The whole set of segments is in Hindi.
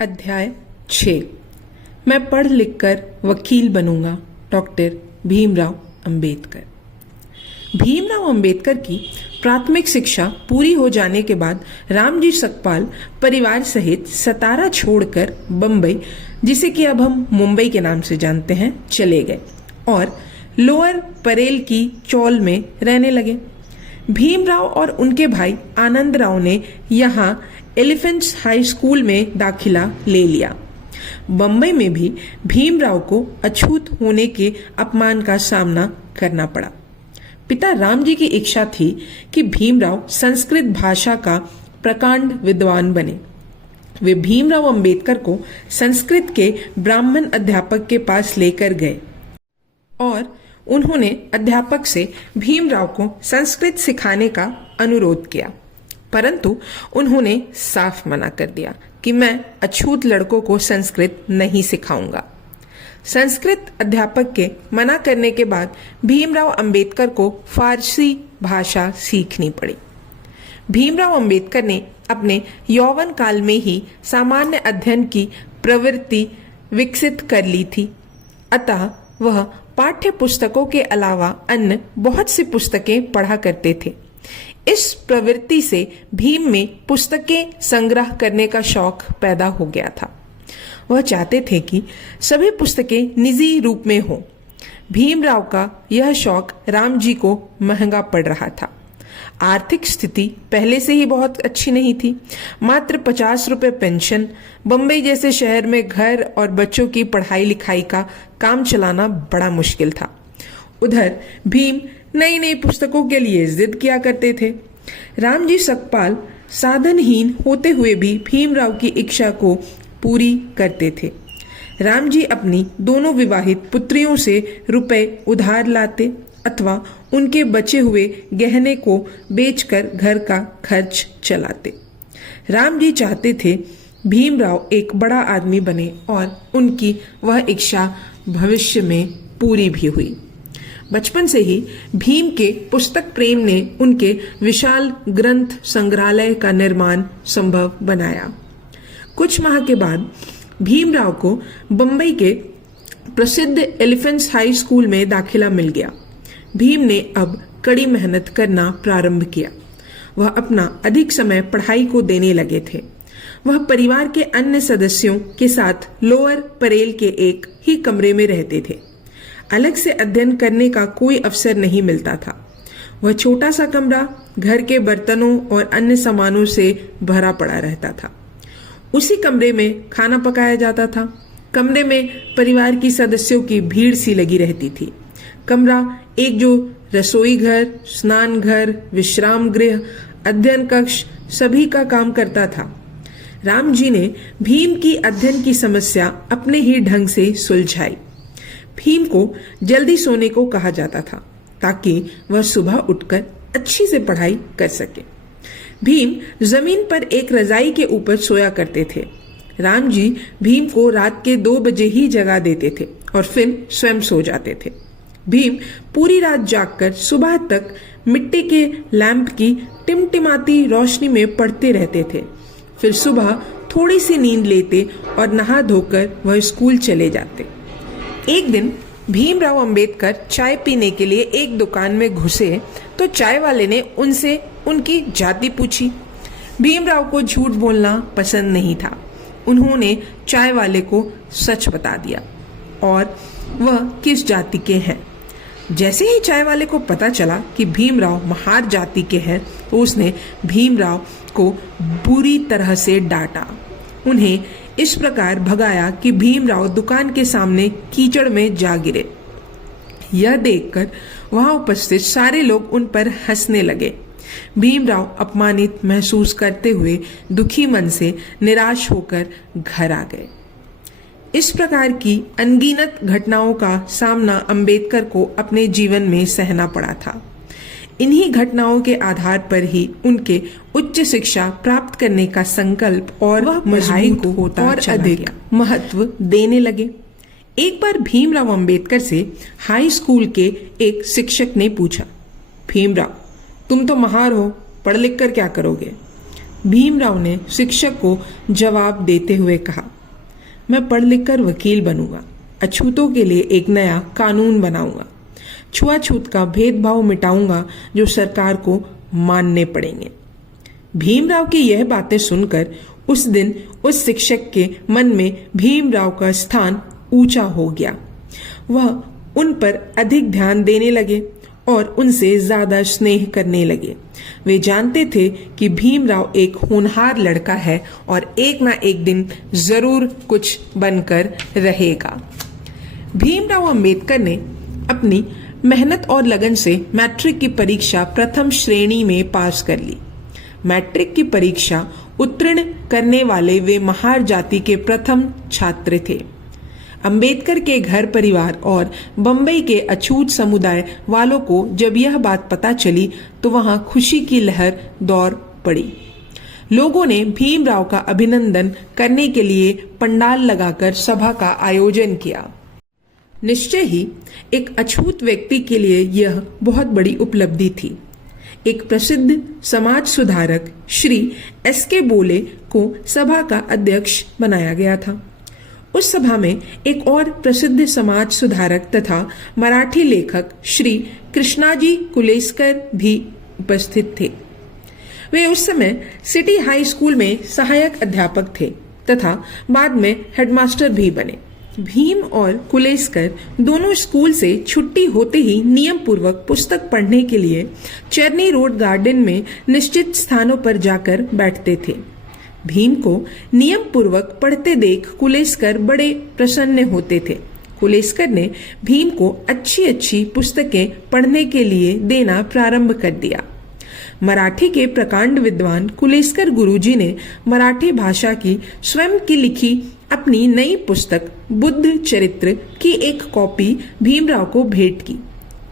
अध्याय 6। मैं पढ़ लिखकर वकील बनूंगा। डॉक्टर भीमराव अंबेडकर। भीमराव अंबेडकर की प्राथमिक शिक्षा पूरी हो जाने के बाद रामजी सकपाल परिवार सहित सतारा छोड़कर बम्बई, जिसे कि अब हम मुंबई के नाम से जानते हैं, चले गए और लोअर परेल की चौल में रहने लगे। भीमराव और उनके भाई आनंदराव ने यहाँ एलिफेंट्स हाई स्कूल में दाखिला ले लिया। बम्बई में भी भीमराव को अछूत होने के अपमान का सामना करना पड़ा। पिता रामजी की इच्छा थी कि भीमराव संस्कृत भाषा का प्रकांड विद्वान बने। वे भीमराव अंबेडकर को संस्कृत के ब्राह्मण अध्यापक के पास लेकर गए और उन्होंने अध्यापक से भीमराव को संस्कृत सिखाने का अनुरोध किया, परंतु उन्होंने साफ मना कर दिया कि मैं अछूत लड़कों को संस्कृत नहीं सिखाऊंगा। संस्कृत अध्यापक के मना करने के बाद भीमराव अंबेडकर को फारसी भाषा सीखनी पड़ी। भीमराव अंबेडकर ने अपने यौवन काल में ही सामान्य अध्ययन की प्रवृत्ति विकसित कर ली थी, अतः वह पाठ्य पुस्तकों के अलावा अन्य बहुत सी पुस्तकें पढ़ा करते थे। इस प्रवृत्ति से भीम में पुस्तकें संग्रह करने का शौक पैदा हो गया था। वह चाहते थे कि सभी पुस्तकें निजी रूप में हों। भीमराव का यह शौक रामजी को महंगा पड़ रहा था। आर्थिक स्थिति पहले से ही बहुत अच्छी नहीं थी। मात्र 50 रुपए पेंशन, बम्बई जैसे शहर में घर और बच्चों की पढ़ाई लिखाई का काम चलाना बड़ा मुश्किल था। उधर भीम नई नई पुस्तकों के लिए जिद किया करते थे। रामजी सकपाल साधनहीन होते हुए भी भीमराव की इच्छा को पूरी करते थे। रामजी अपनी दोनों विवाहित पुत्रियों से रुपए उधार लाते अथवा उनके बचे हुए गहने को बेचकर घर का खर्च चलाते। रामजी चाहते थे भीमराव एक बड़ा आदमी बने और उनकी वह इच्छा भविष्य में पूरी भी हुई। बचपन से ही भीम के पुस्तक प्रेम ने उनके विशाल ग्रंथ संग्रहालय का निर्माण संभव बनाया। कुछ माह के बाद भीमराव को बम्बई के प्रसिद्ध एलिफेंट्स हाई स्कूल में दाखिला मिल गया। भीम ने अब कड़ी मेहनत करना प्रारंभ किया। वह अपना अधिक समय पढ़ाई को देने लगे थे। वह परिवार के अन्य सदस्यों के साथ लोअर परेल के एक ही कमरे में रहते थे। अलग से अध्ययन करने का कोई अवसर नहीं मिलता था। वह छोटा सा कमरा घर के बर्तनों और अन्य सामानों से भरा पड़ा रहता था। उसी कमरे में खाना पकाया जाता था। कमरे में परिवार की सदस्यों की भीड़ सी लगी रहती थी। कमरा एक जो रसोई घर, स्नान घर, विश्राम गृह, अध्ययन कक्ष सभी का काम करता था। रामजी ने भीम की अध्ययन की समस्या अपने ही ढंग से सुलझाई। भीम को जल्दी सोने को कहा जाता था ताकि वह सुबह उठकर अच्छी से पढ़ाई कर सके। भीम जमीन पर एक रजाई के ऊपर सोया करते थे। रामजी भीम को रात के 2 बजे ही जगा देते थे और फिर स्वयं सो जाते थे। भीम पूरी रात जागकर सुबह तक मिट्टी के लैंप की टिमटिमाती रोशनी में पढ़ते रहते थे। फिर सुबह थोड़ी सी नींद लेते और नहा धोकर वह स्कूल चले जाते। एक दिन भीमराव अंबेडकर चाय पीने के लिए एक दुकान में घुसे तो चाय वाले ने उनसे उनकी जाति पूछी। भीमराव को झूठ बोलना पसंद नहीं था। उन्होंने चाय वाले को सच बता दिया और वह किस जाति के हैं। जैसे ही चाय वाले को पता चला कि भीमराव महार जाति के हैं तो उसने भीमराव को बुरी तरह से डांटा। उन्हें इस प्रकार भगाया कि भीमराव दुकान के सामने कीचड़ में जा गिरे। यह देखकर वहां उपस्थित सारे लोग उन पर हंसने लगे। भीमराव अपमानित महसूस करते हुए दुखी मन से निराश होकर घर आ गए। इस प्रकार की अनगिनत घटनाओं का सामना अंबेडकर को अपने जीवन में सहना पड़ा था। इन्हीं घटनाओं के आधार पर ही उनके उच्च शिक्षा प्राप्त करने का संकल्प और वह पढ़ाई को होता और अधिक महत्व देने लगे। एक बार भीमराव अंबेडकर से हाई स्कूल के एक शिक्षक ने पूछा, भीमराव तुम तो महार हो, पढ़ लिख कर क्या करोगे? भीमराव ने शिक्षक को जवाब देते हुए कहा, मैं पढ़ लिख कर वकील बनूंगा, अछूतों के लिए एक नया कानून बनाऊंगा, छुआछूत का भेदभाव मिटाऊंगा जो सरकार को मानने पड़ेंगे। भीमराव की यह बातें सुनकर उस दिन उस शिक्षक के मन में भीमराव का स्थान ऊंचा हो गया। वह उन पर अधिक ध्यान देने लगे और उनसे ज्यादा स्नेह करने लगे। वे जानते थे कि भीमराव एक होनहार लड़का है और एक ना एक दिन जरूर कुछ बनकर रहेगा। भीमराव अंबेडकर ने अपनी मेहनत और लगन से मैट्रिक की परीक्षा प्रथम श्रेणी में पास कर ली। मैट्रिक की परीक्षा उत्तीर्ण करने वाले वे महार जाति के प्रथम छात्र थे। अंबेडकर के घर परिवार और बंबई के अछूत समुदाय वालों को जब यह बात पता चली तो वहां खुशी की लहर दौड़ पड़ी। लोगों ने भीमराव का अभिनंदन करने के लिए पंडाल लगाकर सभा का आयोजन किया। निश्चय ही एक अछूत व्यक्ति के लिए यह बहुत बड़ी उपलब्धि थी। एक प्रसिद्ध समाज सुधारक श्री S.K. बोले को सभा का अध्यक्ष बनाया गया था। उस सभा में एक और प्रसिद्ध समाज सुधारक तथा मराठी लेखक श्री कृष्णाजी कुलेस्कर भी उपस्थित थे। वे उस समय सिटी हाई स्कूल में सहायक अध्यापक थे तथा बाद में हेडमास्टर भी बने। भीम और कुलेस्कर दोनों स्कूल से छुट्टी होते ही नियम पूर्वक पुस्तक पढ़ने के लिए चेरनी रोड गार्डन में निश्चित स्थानों पर जाकर बैठते थे। भीम को नियम पूर्वक पढ़ते देख कुलेस्कर बड़े प्रसन्न होते थे। कुलेस्कर ने भीम को अच्छी अच्छी पुस्तकें पढ़ने के लिए देना प्रारंभ कर दिया। मराठी के प्रकांड विद्वान कुलेस्कर गुरुजी ने मराठी भाषा की स्वयं की लिखी अपनी नई पुस्तक बुद्ध चरित्र की एक कॉपी भीमराव को भेंट की।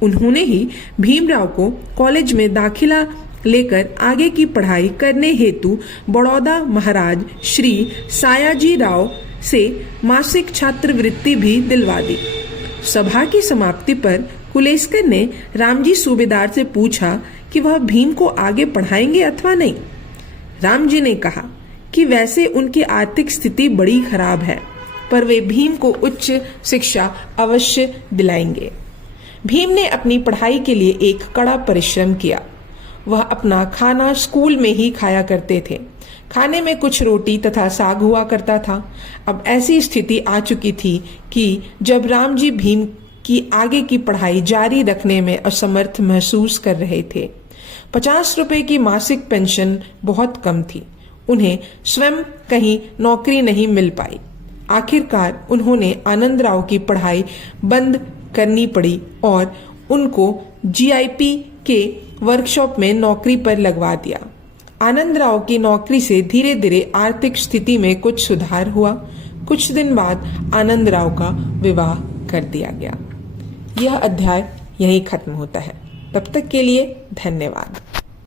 उन्होंने ही भीमराव को कॉलेज में दाखिला लेकर आगे की पढ़ाई करने हेतु बड़ौदा महाराज श्री सायाजी राव से मासिक छात्रवृत्ति भी दिलवा दी। सभा की समाप्ति पर कुलेस्कर ने रामजी सूबेदार से पूछा कि वह भीम को आगे पढ़ाएंगे अथवा नहीं। रामजी ने कहा कि वैसे उनकी आर्थिक स्थिति बड़ी खराब है, पर वे भीम को उच्च शिक्षा अवश्य दिलाएंगे। भीम ने अपनी पढ़ाई के लिए एक कड़ा परिश्रम किया। वह अपना खाना स्कूल में ही खाया करते थे। खाने में कुछ रोटी तथा साग हुआ करता था। अब ऐसी स्थिति आ चुकी थी कि जब रामजी भीम की आगे की पढ़ाई जारी रखने में असमर्थ महसूस कर रहे थे। 50 रुपए की मासिक पेंशन बहुत कम थी। उन्हें स्वयं कहीं नौकरी नहीं मिल पाई। आखिरकार उन्होंने आनंदराव की पढ़ाई बंद करनी पड़ी और उनको GIP के वर्कशॉप में नौकरी पर लगवा दिया। आनंदराव की नौकरी से धीरे धीरे आर्थिक स्थिति में कुछ सुधार हुआ। कुछ दिन बाद आनंदराव का विवाह कर दिया गया। यह अध्याय यहीं खत्म होता है। तब तक के लिए धन्यवाद।